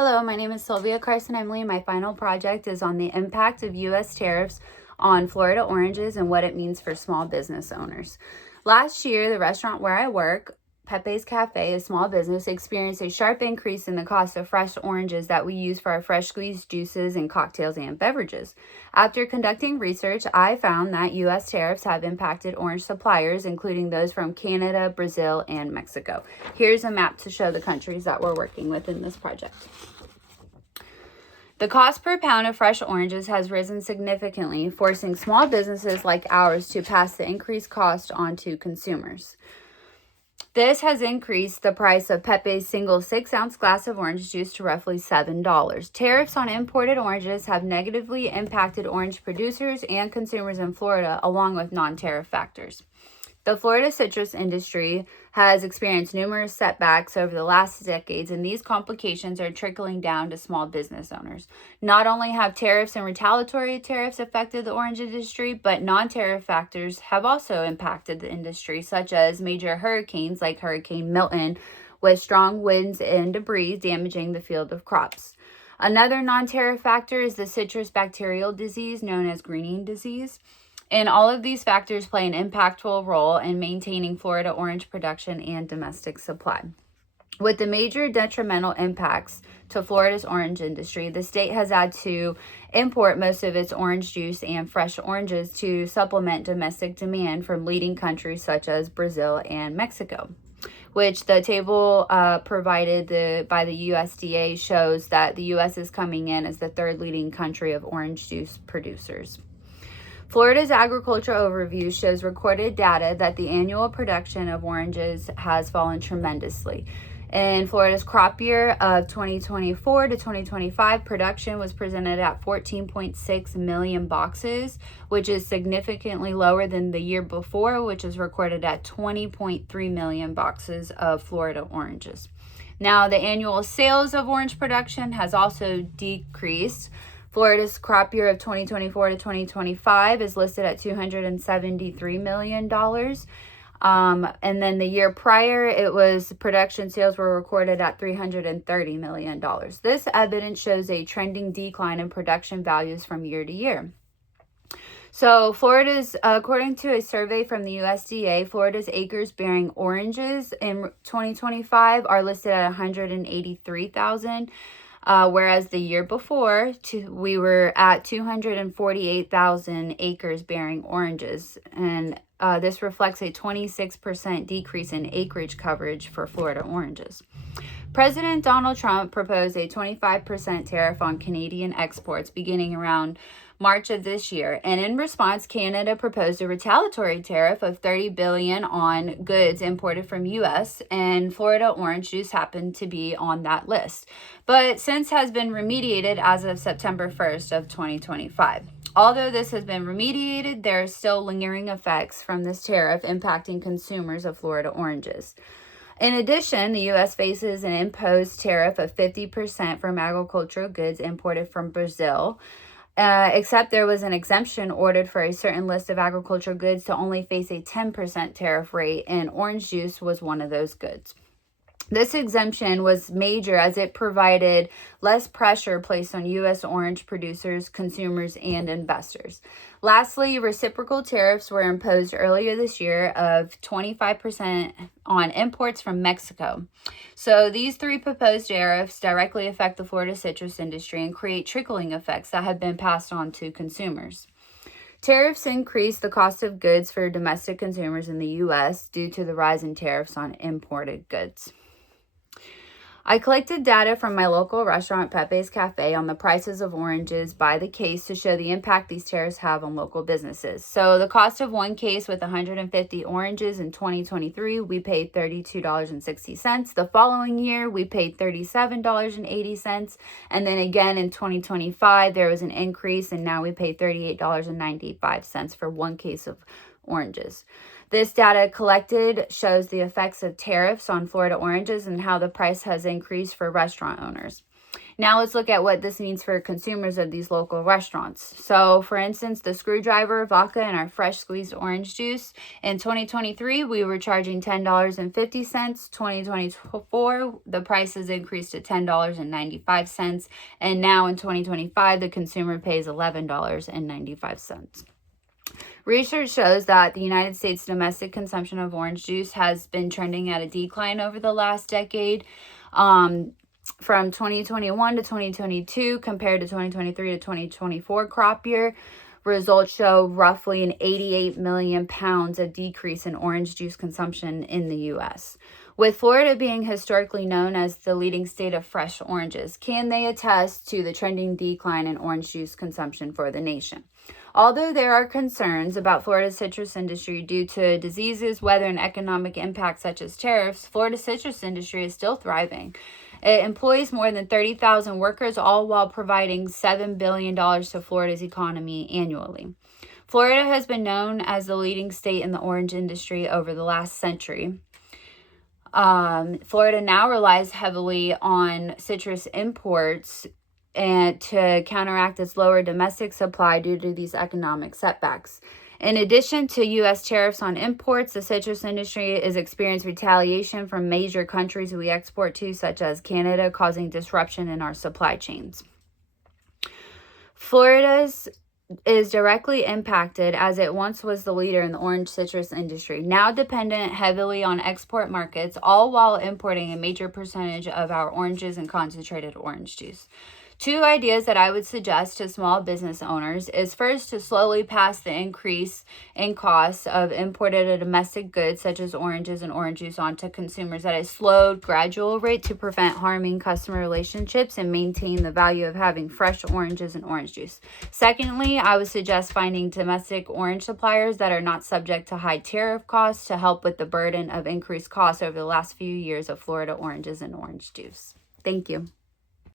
Hello, my name is Silvia Carson-Emily. My final project is on the impact of U.S. tariffs on Florida oranges and what it means for small business owners. Last year, the restaurant where I work, Pepe's Cafe, a small business, experienced a sharp increase in the cost of fresh oranges that we use for our fresh squeezed juices and cocktails and beverages. After conducting research, I found that U.S. tariffs have impacted orange suppliers, including those from Canada, Brazil, and Mexico. Here's a map to show the countries that we're working with in this project. The cost per pound of fresh oranges has risen significantly, forcing small businesses like ours to pass the increased cost on to consumers. This has increased the price of Pepe's single 6-ounce glass of orange juice to roughly $7. Tariffs on imported oranges have negatively impacted orange producers and consumers in Florida, along with non-tariff factors. The Florida citrus industry has experienced numerous setbacks over the last decades, and these complications are trickling down to small business owners. Not only have tariffs and retaliatory tariffs affected the orange industry, but non-tariff factors have also impacted the industry, such as major hurricanes like Hurricane Milton, with strong winds and debris damaging the field of crops. Another non-tariff factor is the citrus bacterial disease known as greening disease. And all of these factors play an impactful role in maintaining Florida orange production and domestic supply. With the major detrimental impacts to Florida's orange industry, the state has had to import most of its orange juice and fresh oranges to supplement domestic demand from leading countries such as Brazil and Mexico, which the table provided by the USDA shows that the U.S. is coming in as the third leading country of orange juice producers. Florida's agriculture overview shows recorded data that the annual production of oranges has fallen tremendously. In Florida's crop year of 2024 to 2025, production was presented at 14.6 million boxes, which is significantly lower than the year before, which is recorded at 20.3 million boxes of Florida oranges. Now, the annual sales of orange production has also decreased. Florida's crop year of 2024 to 2025 is listed at $273 million. And then the year prior, production sales were recorded at $330 million. This evidence shows a trending decline in production values from year to year. So according to a survey from the USDA, Florida's acres bearing oranges in 2025 are listed at 183,000. Whereas the year before, we were at 248,000 acres bearing oranges. And this reflects a 26% decrease in acreage coverage for Florida oranges. President Donald Trump proposed a 25% tariff on Canadian exports beginning around March of this year. And in response, Canada proposed a retaliatory tariff of $30 billion on goods imported from U.S., and Florida orange juice happened to be on that list, but since has been remediated as of September 1st of 2025. Although this has been remediated, there are still lingering effects from this tariff impacting consumers of Florida oranges. In addition, the U.S. faces an imposed tariff of 50% from agricultural goods imported from Brazil, except there was an exemption ordered for a certain list of agricultural goods to only face a 10% tariff rate, and orange juice was one of those goods. This exemption was major as it provided less pressure placed on U.S. orange producers, consumers, and investors. Lastly, reciprocal tariffs were imposed earlier this year of 25% on imports from Mexico. So these three proposed tariffs directly affect the Florida citrus industry and create trickling effects that have been passed on to consumers. Tariffs increase the cost of goods for domestic consumers in the U.S. due to the rise in tariffs on imported goods. I collected data from my local restaurant, Pepe's Cafe, on the prices of oranges by the case to show the impact these tariffs have on local businesses. So the cost of one case with 150 oranges in 2023, we paid $32.60. The following year, we paid $37.80. And then again in 2025, there was an increase, and now we pay $38.95 for one case of oranges. This data collected shows the effects of tariffs on Florida oranges and how the price has increased for restaurant owners. Now let's look at what this means for consumers of these local restaurants. So for instance, the screwdriver, vodka, and our fresh squeezed orange juice. In 2023, we were charging $10.50. 2024, the prices increased to $10.95. And now in 2025, the consumer pays $11.95. Research shows that the United States domestic consumption of orange juice has been trending at a decline over the last decade. From 2021 to 2022 compared to 2023 to 2024 crop year, results show roughly an 88 million pounds of decrease in orange juice consumption in the U.S. With Florida being historically known as the leading state of fresh oranges, can they attest to the trending decline in orange juice consumption for the nation? Although there are concerns about Florida's citrus industry due to diseases, weather, and economic impacts such as tariffs, Florida's citrus industry is still thriving. It employs more than 30,000 workers, all while providing $7 billion to Florida's economy annually. Florida has been known as the leading state in the orange industry over the last century. Florida now relies heavily on citrus imports and to counteract its lower domestic supply due to these economic setbacks. In addition to U.S. tariffs on imports, the citrus industry is experiencing retaliation from major countries we export to, such as Canada, causing disruption in our supply chains. Florida's is directly impacted as it once was the leader in the orange citrus industry, now dependent heavily on export markets, all while importing a major percentage of our oranges and concentrated orange juice. Two ideas that I would suggest to small business owners is first to slowly pass the increase in costs of imported domestic goods such as oranges and orange juice on to consumers at a slowed, gradual rate to prevent harming customer relationships and maintain the value of having fresh oranges and orange juice. Secondly, I would suggest finding domestic orange suppliers that are not subject to high tariff costs to help with the burden of increased costs over the last few years of Florida oranges and orange juice. Thank you.